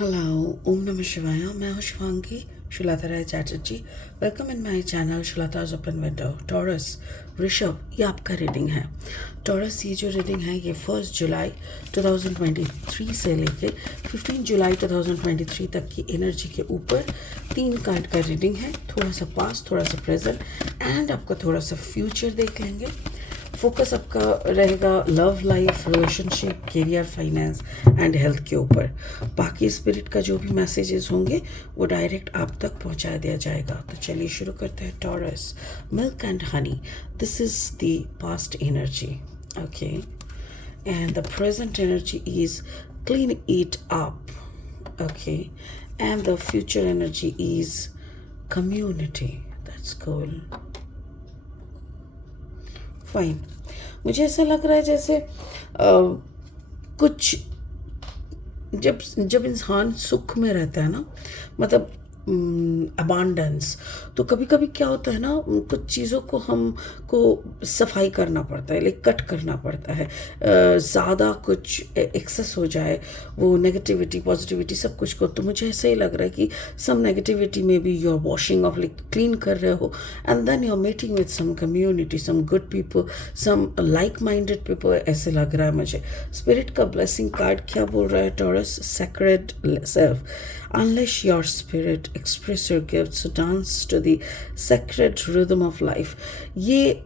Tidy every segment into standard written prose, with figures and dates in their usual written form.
Hello, ओम नमः शिवाय। मैं हूँ Shivangi Shulta Rai Chatterjee. Welcome in my channel Shulta's open window. Taurus ऋषभ, ये आपका रीडिंग है। टॉरस, ये जो रीडिंग है ये 1 जुलाई 2023 से लेके 15 जुलाई 2023 तक की एनर्जी के ऊपर 3 कार्ड का रीडिंग है। थोड़ा सा पास्ट, थोड़ा सा प्रेजेंट एंड आपका थोड़ा सा फ्यूचर देख लेंगे। फोकस आपका रहेगा love life, relationship, career, finance and health के ऊपर। बाकी स्पिरिट का जो भी मैसेजेस होंगे वो डायरेक्ट आप तक पहुंचा दिया जाएगा। तो चलिए शुरू करते हैं। Taurus, milk and honey, this is the past energy, okay, and the present energy is clean it up, okay, and the future energy is community. That's cool, fine. मुझे ऐसा लग रहा है जैसे कुछ जब जब इंसान सुख में रहता है ना, मतलब अबांडेंस, तो कभी कभी क्या होता है ना, कुछ चीज़ों को हमको सफाई करना पड़ता है, लाइक कट करना पड़ता है। ज़्यादा कुछ एक्सेस हो जाए, वो नेगेटिविटी पॉजिटिविटी सब कुछ को, तो मुझे ऐसा ही लग रहा है कि सम नेगेटिविटी में भी you are washing off, like clean कर रहे हो, and then you are meeting with some community, some good people, some like minded people, ऐसे लग रहा है मुझे। स्पिरिट का ब्लेसिंग कार्ड क्या बोल रहा है taurus? Sacred self, unleash your spirit, express your gifts, dance to the sacred rhythm of life। ये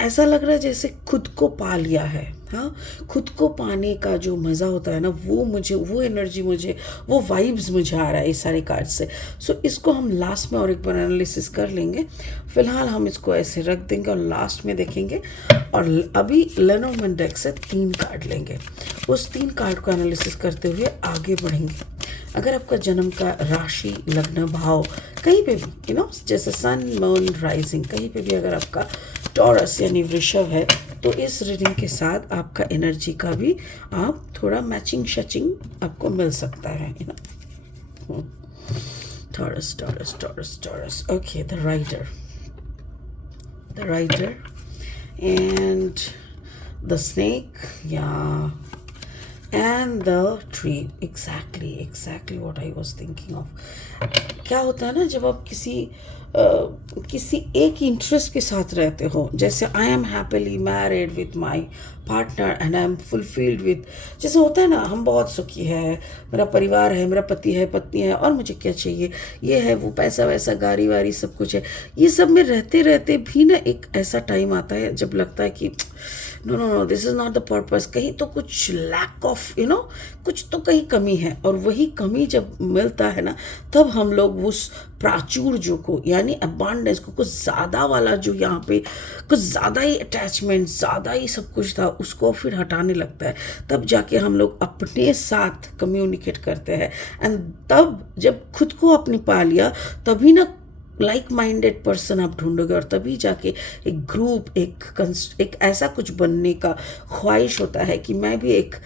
ऐसा लग रहा है जैसे खुद को पा लिया है। हाँ, खुद को पाने का जो मज़ा होता है ना, वो मुझे, वो एनर्जी मुझे, वो वाइब्स मुझे आ रहा है इस सारे कार्ड से। सो इसको हम लास्ट में और एक बार एनालिसिस कर लेंगे। फिलहाल हम इसको ऐसे रख देंगे और लास्ट में देखेंगे। और अभी लेनोर्मैन डेक से 3 कार्ड लेंगे, उस 3 कार्ड को एनालिसिस करते हुए आगे बढ़ेंगे। अगर आपका जन्म का राशि, लग्न, भाव कहीं पे भी जैसे सन, मून, राइजिंग, कहीं पे भी अगर आपका टॉरस यानी वृषभ है, तो इस रीडिंग के साथ आपका एनर्जी का भी आप थोड़ा मैचिंग शचिंग आपको मिल सकता है। Taurus, taurus, taurus, taurus, okay. The writer and the snake, या and the tree, exactly what I was thinking of। क्या होता है ना, जब आप किसी एक इंटरेस्ट के साथ रहते हो, जैसे I am happily married with my partner and I am fulfilled with, जैसे होता है ना, हम बहुत सुखी है, मेरा परिवार है, मेरा पति है, पत्नी है, और मुझे क्या चाहिए, ये है, वो पैसा वैसा, गाड़ी वाड़ी सब कुछ है। ये सब में रहते रहते भी ना एक ऐसा टाइम आता है जब लगता है कि no no no, this is not the purpose, कहीं तो कुछ लैक ऑफ कुछ तो कहीं कमी है। और वही कमी जब मिलता है ना, तब हम लोग उस प्राचुर्य को यानी अबांडेंस को, कुछ ज़्यादा वाला जो यहाँ पे कुछ ज़्यादा ही अटैचमेंट, ज़्यादा ही सब कुछ था, उसको फिर हटाने लगता है। तब जाके हम लोग अपने साथ कम्युनिकेट करते हैं, एंड तब जब खुद को अपने पा लिया, तभी ना लाइक माइंडेड पर्सन आप ढूंढोगे, और तभी जाके एक ग्रुप, एक ऐसा कुछ बनने का ख्वाहिश होता है कि मैं भी एक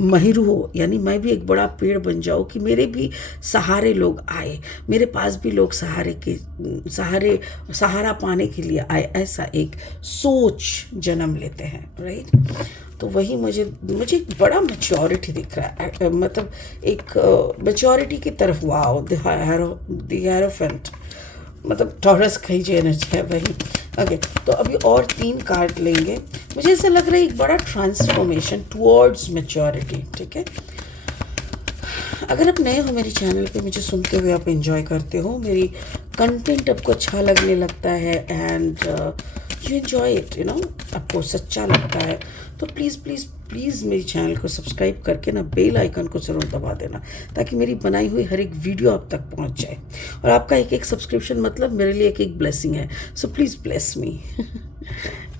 महिरू हो, यानी मैं भी एक बड़ा पेड़ बन जाऊँ, कि मेरे भी सहारे लोग आए, मेरे पास भी लोग सहारा पाने के लिए आए, ऐसा एक सोच जन्म लेते हैं, राइट। तो वही मुझे एक बड़ा मैच्योरिटी दिख रहा है, मतलब एक मैच्योरिटी की तरफ। वाओ, द हायरोफेंट, मतलब टॉरस का ही जो एनर्जी है वही। ओके, तो अभी और 3 कार्ड लेंगे। मुझे ऐसा लग रहा है एक बड़ा ट्रांसफॉर्मेशन टुवर्ड्स मैच्योरिटी, ठीक है। अगर आप नए हो मेरे चैनल पे, मुझे सुनते हुए आप एंजॉय करते हो, मेरी कंटेंट आपको अच्छा लगने लगता है, एंड यू एंजॉय इट, आपको सच्चा लगता है, तो प्लीज़ प्लीज़ प्लीज़ मेरी चैनल को सब्सक्राइब करके ना बेल आइकन को ज़रूर दबा देना, ताकि मेरी बनाई हुई हर एक वीडियो आप तक पहुंच जाए। और आपका एक सब्सक्रिप्शन मतलब मेरे लिए एक ब्लेसिंग है, सो प्लीज़ ब्लेस मी।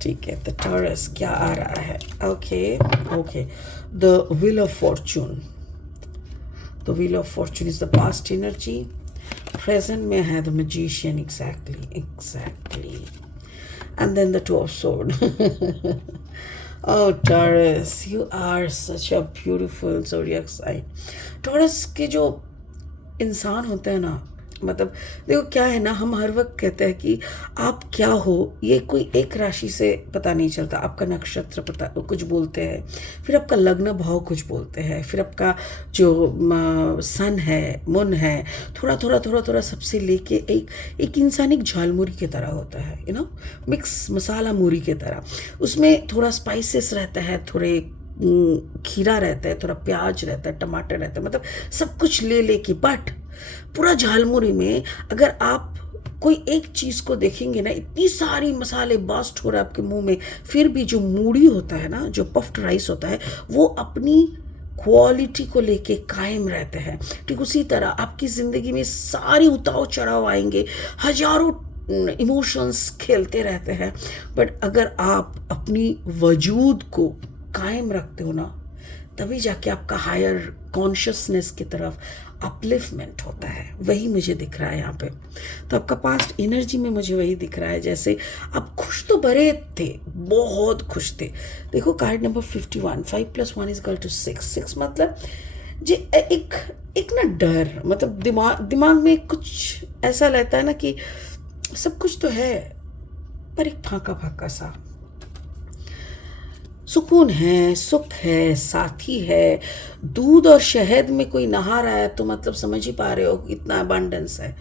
ठीक है, तो टॉरस क्या आ रहा है? Okay, the wheel of Fortune. The wheel of Fortune is the past energy. Present में है the magician, exactly, and then the 2 of sword। Oh Taurus, you are such a beautiful zodiac sign। Taurus के जो इंसान होते हैं ना, मतलब देखो क्या है ना, हम हर वक्त कहते हैं कि आप क्या हो, ये कोई एक राशि से पता नहीं चलता। आपका नक्षत्र पता कुछ बोलते हैं, फिर आपका लग्न भाव कुछ बोलते हैं, फिर आपका जो सन है, मुन है, थोड़ा थोड़ा थोड़ा थोड़ा सबसे लेके एक इंसान एक झालमुरी की तरह होता है, मिक्स मसाला मूरी की तरह। उसमें थोड़ा स्पाइसेस रहता है, थोड़े खीरा रहता है, थोड़ा प्याज रहता है, टमाटर रहता है, मतलब सब कुछ ले लेके। बट पूरा झालमुरी में अगर आप कोई एक चीज़ को देखेंगे ना, इतनी सारी मसाले बास्ट हो रहा है आपके मुंह में, फिर भी जो मूढ़ी होता है ना, जो पफ्ड राइस होता है, वो अपनी क्वालिटी को लेके कायम रहते हैं। ठीक उसी तरह आपकी ज़िंदगी में सारी उतार चढ़ाव आएंगे, हजारों इमोशंस खेलते रहते हैं, बट अगर आप अपनी वजूद को कायम रखते हो ना, तभी जाके आपका हायर कॉन्शियसनेस की तरफ अपलिफ्टमेंट होता है। वही मुझे दिख रहा है यहाँ पे। तो आपका पास्ट एनर्जी में मुझे वही दिख रहा है, जैसे आप खुश तो भरे थे, बहुत खुश थे। देखो कार्ड नंबर 51, 5 + 1 = 6। 6 मतलब जी एक ना डर, मतलब दिमाग में कुछ ऐसा रहता है ना कि सब कुछ तो है, पर एक फाका फाका सा। सुकून है, सुख है, साथी है। दूध और शहद में कोई नहा रहा है तो मतलब समझ ही पा रहे हो इतना अबंडेंस है।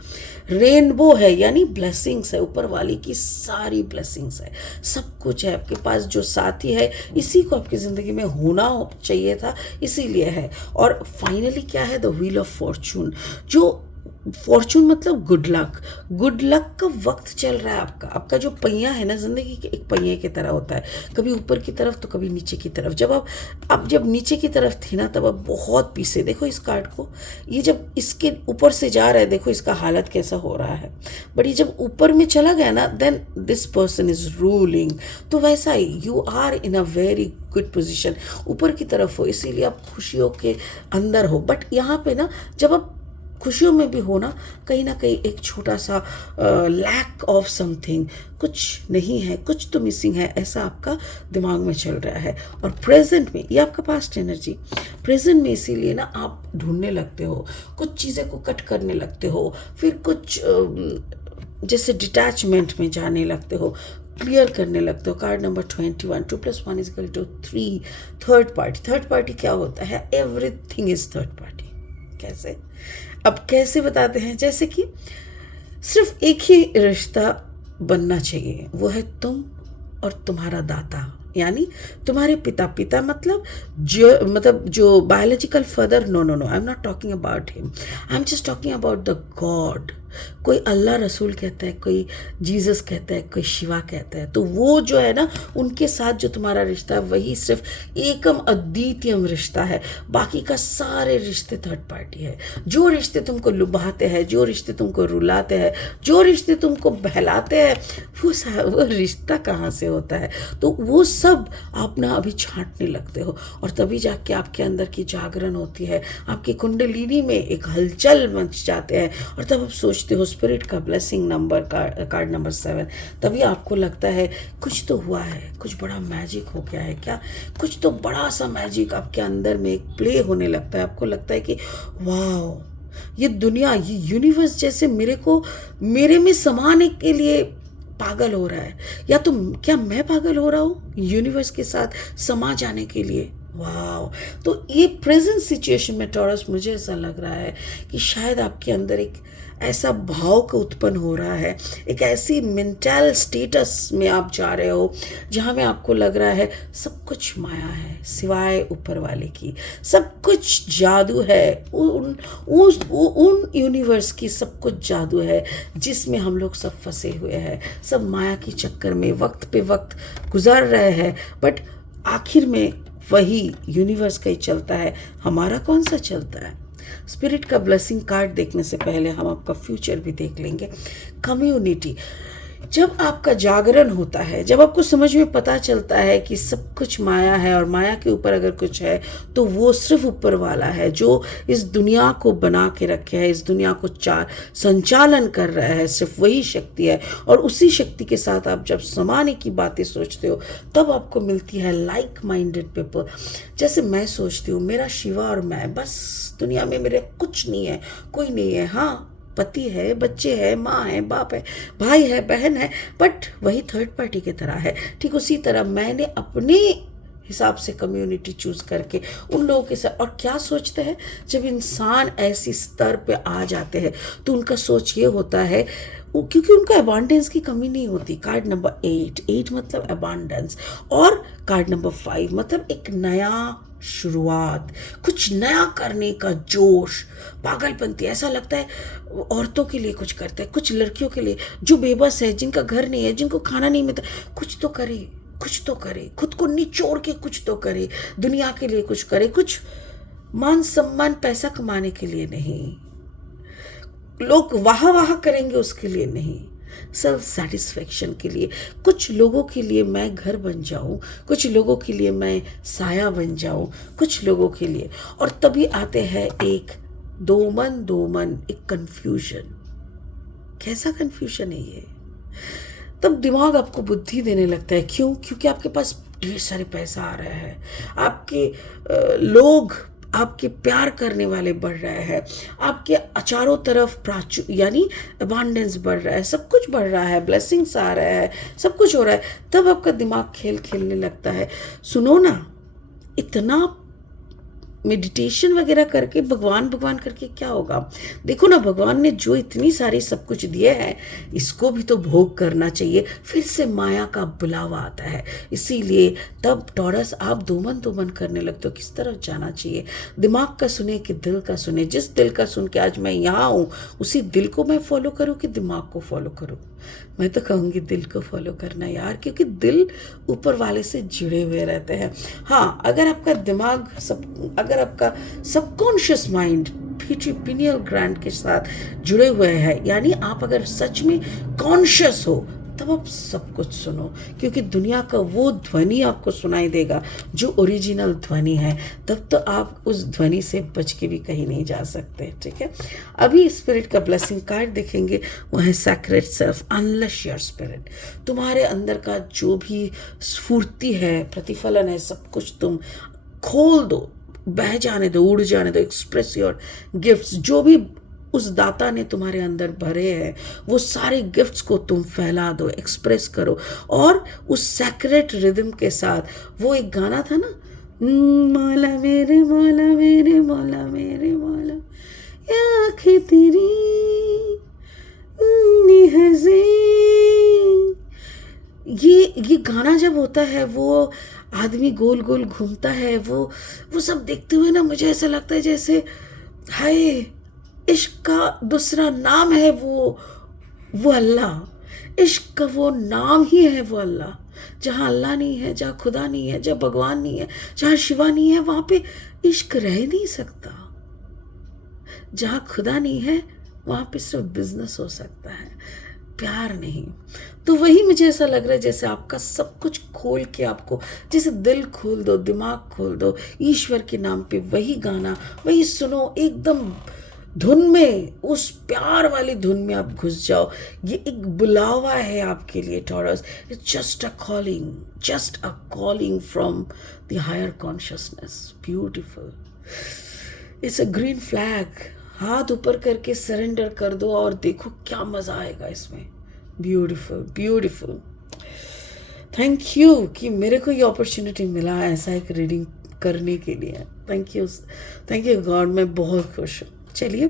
रेनबो है, यानी ब्लेसिंग्स है, ऊपर वाली की सारी ब्लेसिंग्स है, सब कुछ है आपके पास। जो साथी है, इसी को आपकी ज़िंदगी में होना चाहिए था, इसीलिए है। और फाइनली क्या है, द व्हील ऑफ फॉर्चून। जो फॉर्चून मतलब गुड लक का वक्त चल रहा है आपका जो पहिया है ना, जिंदगी के एक पहिए की तरह होता है, कभी ऊपर की तरफ तो कभी नीचे की तरफ। जब नीचे की तरफ थी ना, तब आप बहुत पीछे। देखो इस कार्ड को, ये जब इसके ऊपर से जा रहा है, देखो इसका हालत कैसा हो रहा है। बट ये जब ऊपर में चला गया ना, then this person is ruling. तो वैसा ही you are in a very good position, ऊपर की तरफ हो, इसीलिए आप खुशियों के अंदर हो। बट यहाँ पे ना, जब आप खुशियों में भी हो ना कहीं एक छोटा सा लैक ऑफ समथिंग, कुछ नहीं है, कुछ तो मिसिंग है, ऐसा आपका दिमाग में चल रहा है। और प्रेजेंट में, ये आपका पास्ट एनर्जी, प्रेजेंट में इसीलिए ना आप ढूंढने लगते हो, कुछ चीज़ें को कट करने लगते हो, फिर कुछ जैसे डिटैचमेंट में जाने लगते हो, क्लियर करने लगते हो। Card number 21, 2 + 1 = 3। थर्ड पार्टी क्या होता है? Everything is third party. कैसे? अब कैसे बताते हैं, जैसे कि सिर्फ एक ही रिश्ता बनना चाहिए, वो है तुम और तुम्हारा दाता, यानी तुम्हारे पिता मतलब जो biological father. No, I am not talking about him, I am just talking about the God. कोई अल्लाह रसूल कहता है, कोई जीसस कहता है, कोई शिवा कहता है। तो वो जो है ना, उनके साथ जो तुम्हारा रिश्ता है, वही सिर्फ एकम अद्वितीयम रिश्ता है। बाकी का सारे रिश्ते थर्ड पार्टी है। जो रिश्ते तुमको लुभाते हैं, जो रिश्ते तुमको रुलाते हैं, जो रिश्ते तुमको बहलाते हैं, वो रिश्ता कहाँ से होता है? तो वो सब आप ना अभी छांटने लगते हो, और तभी जाके आपके अंदर की जागरण होती है, आपकी कुंडलिनी में एक हलचल मच जाते हैं, और तब आप सोचते हो स्पिरिट का ब्लेसिंग नंबर, कार्ड नंबर 7। तभी आपको लगता है कुछ तो हुआ है, कुछ बड़ा मैजिक हो गया है क्या, कुछ तो बड़ा सा मैजिक आपके अंदर में एक प्ले होने लगता है। आपको लगता है कि वाह, ये दुनिया, ये यूनिवर्स जैसे मेरे में समाने के लिए पागल हो रहा है, या तो क्या मैं पागल हो रहा हूँ यूनिवर्स के साथ समा जाने के लिए? वाह। तो ये प्रेजेंट सिचुएशन में टॉरस, मुझे ऐसा लग रहा है कि शायद आपके अंदर एक ऐसा भाव का उत्पन्न हो रहा है, एक ऐसी मेंटल स्टेटस में आप जा रहे हो जहाँ में आपको लग रहा है सब कुछ माया है सिवाय ऊपर वाले की, सब कुछ जादू है, उन यूनिवर्स की सब कुछ जादू है जिसमें हम लोग सब फंसे हुए हैं, सब माया के चक्कर में वक्त पे वक्त गुजार रहे हैं। बट आखिर में वही यूनिवर्स का ही चलता है, हमारा कौन सा चलता है? स्पिरिट का ब्लेसिंग कार्ड देखने से पहले हम आपका फ्यूचर भी देख लेंगे। कम्युनिटी, जब आपका जागरण होता है, जब आपको समझ में पता चलता है कि सब कुछ माया है, और माया के ऊपर अगर कुछ है तो वो सिर्फ ऊपर वाला है, जो इस दुनिया को बना के रखे है, इस दुनिया को संचालन कर रहा है, सिर्फ वही शक्ति है। और उसी शक्ति के साथ आप जब समाने की बातें सोचते हो, तब आपको मिलती है लाइक माइंडेड पीपल। जैसे मैं सोचती हूँ, मेरा शिवा और मैं, बस दुनिया में मेरे कुछ नहीं है, कोई नहीं है। हाँ, पति है, बच्चे है, माँ है, बाप है, भाई है, बहन है, बट वही थर्ड पार्टी की तरह है। ठीक उसी तरह मैंने अपने हिसाब से कम्युनिटी चूज करके उन लोगों के साथ। और क्या सोचते हैं जब इंसान ऐसी स्तर पे आ जाते हैं तो उनका सोच ये होता है, क्योंकि उनको अबांडेंस की कमी नहीं होती। कार्ड नंबर 8 मतलब अबांडेंस, और कार्ड नंबर 5 मतलब एक नया शुरुआत, कुछ नया करने का जोश, पागलपंती। ऐसा लगता है औरतों के लिए कुछ करते हैं, कुछ लड़कियों के लिए जो बेबस है, जिनका घर नहीं है, जिनको खाना नहीं मिलता, कुछ तो करे, कुछ तो करे, खुद को निचोड़ के कुछ तो करे, दुनिया के लिए कुछ करे, कुछ मान सम्मान पैसा कमाने के लिए नहीं, लोग वाह वाह करेंगे उसके लिए नहीं, सेल्फ सेटिस्फेक्शन के लिए। कुछ लोगों के लिए मैं घर बन जाऊं, कुछ लोगों के लिए मैं साया बन जाऊं, कुछ लोगों के लिए। और तभी आते हैं एक दो मन एक कंफ्यूजन। कैसा कंफ्यूजन है ये? तब दिमाग आपको बुद्धि देने लगता है। क्यों? क्योंकि आपके पास ढेर सारे पैसा आ रहा है, आपके लोग आपके प्यार करने वाले बढ़ रहे हैं, आपके चारों तरफ प्राचु यानी अबांडेंस बढ़ रहा है, सब कुछ बढ़ रहा है, ब्लेसिंग्स आ रहा है, सब कुछ हो रहा है। तब आपका दिमाग खेल खेलने लगता है। सुनो ना, इतना मेडिटेशन वगैरह करके भगवान भगवान करके क्या होगा? देखो ना, भगवान ने जो इतनी सारी सब कुछ दिए हैं, इसको भी तो भोग करना चाहिए। फिर से माया का बुलावा आता है। इसीलिए तब टॉरस आप दो मन करने लगते हो, किस तरफ जाना चाहिए। दिमाग का सुने कि दिल का सुने। जिस दिल का सुन के आज मैं यहाँ हूँ, उसी दिल को मैं फॉलो करूँ कि दिमाग को फॉलो करूँ? मैं तो कहूँगी दिल को फॉलो करना यार, क्योंकि दिल ऊपर वाले से जुड़े हुए रहते हैं। हाँ, अगर आपका दिमाग अगर आपका सबकॉन्शियस माइंड पिनियल ग्लैंड के साथ जुड़े हुए हैं, यानी आप अगर सच में कॉन्शियस हो, तब आप सब कुछ सुनो, क्योंकि दुनिया का वो ध्वनि आपको सुनाई देगा जो ओरिजिनल ध्वनि है। तब तो आप उस ध्वनि से बच के भी कहीं नहीं जा सकते। ठीक है, अभी स्पिरिट का ब्लेसिंग कार्ड देखेंगे, वो है sacred self. Unless your spirit, तुम्हारे अंदर का जो भी स्फूर्ति है, प्रतिफलन है, सब कुछ तुम खोल दो, बह जाने दो, उड़ जाने दो। एक्सप्रेस योर गिफ्ट्स, जो भी उस दाता ने तुम्हारे अंदर भरे हैं, वो सारे गिफ्ट्स को तुम फैला दो, एक्सप्रेस करो। और उस सैक्रेड रिदम के साथ, वो एक गाना था ना, मौला मेरे मौला मेरे मौला मेरे मौला, ये आँखें तेरी निहज़े। ये गाना जब होता है, वो आदमी गोल गोल घूमता है, वो सब देखते हुए ना, मुझे ऐसा लगता है जैसे हाय, इश्क का दूसरा नाम है वो अल्लाह। इश्क का वो नाम ही है वो अल्लाह। जहाँ अल्लाह नहीं है, जहाँ खुदा नहीं है, जहाँ भगवान नहीं है, जहाँ शिवा नहीं है, वहाँ पे इश्क रह नहीं सकता। जहाँ खुदा नहीं है, वहाँ पे सिर्फ बिजनेस हो सकता है, प्यार नहीं। तो वही मुझे ऐसा लग रहा है जैसे आपका सब कुछ खोल के, आपको जैसे दिल खोल दो, दिमाग खोल दो, ईश्वर के नाम पे वही गाना, वही सुनो, एकदम धुन में, उस प्यार वाली धुन में आप घुस जाओ। ये एक बुलावा है आपके लिए Taurus. It's just a calling from the higher consciousness. Beautiful. It's a green flag. हाथ ऊपर करके सरेंडर कर दो और देखो क्या मज़ा आएगा इसमें। Beautiful beautiful. थैंक यू कि मेरे को ये अपॉर्चुनिटी मिला ऐसा एक रीडिंग करने के लिए। थैंक यू गॉड, मैं बहुत खुश हूँ। चलिए,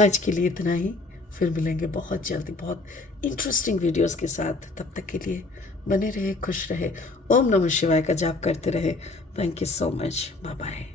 आज के लिए इतना ही। फिर मिलेंगे बहुत जल्दी बहुत इंटरेस्टिंग वीडियोस के साथ। तब तक के लिए बने रहे, खुश रहे, ओम नमः शिवाय का जाप करते रहे। Thank you so much. Bye bye.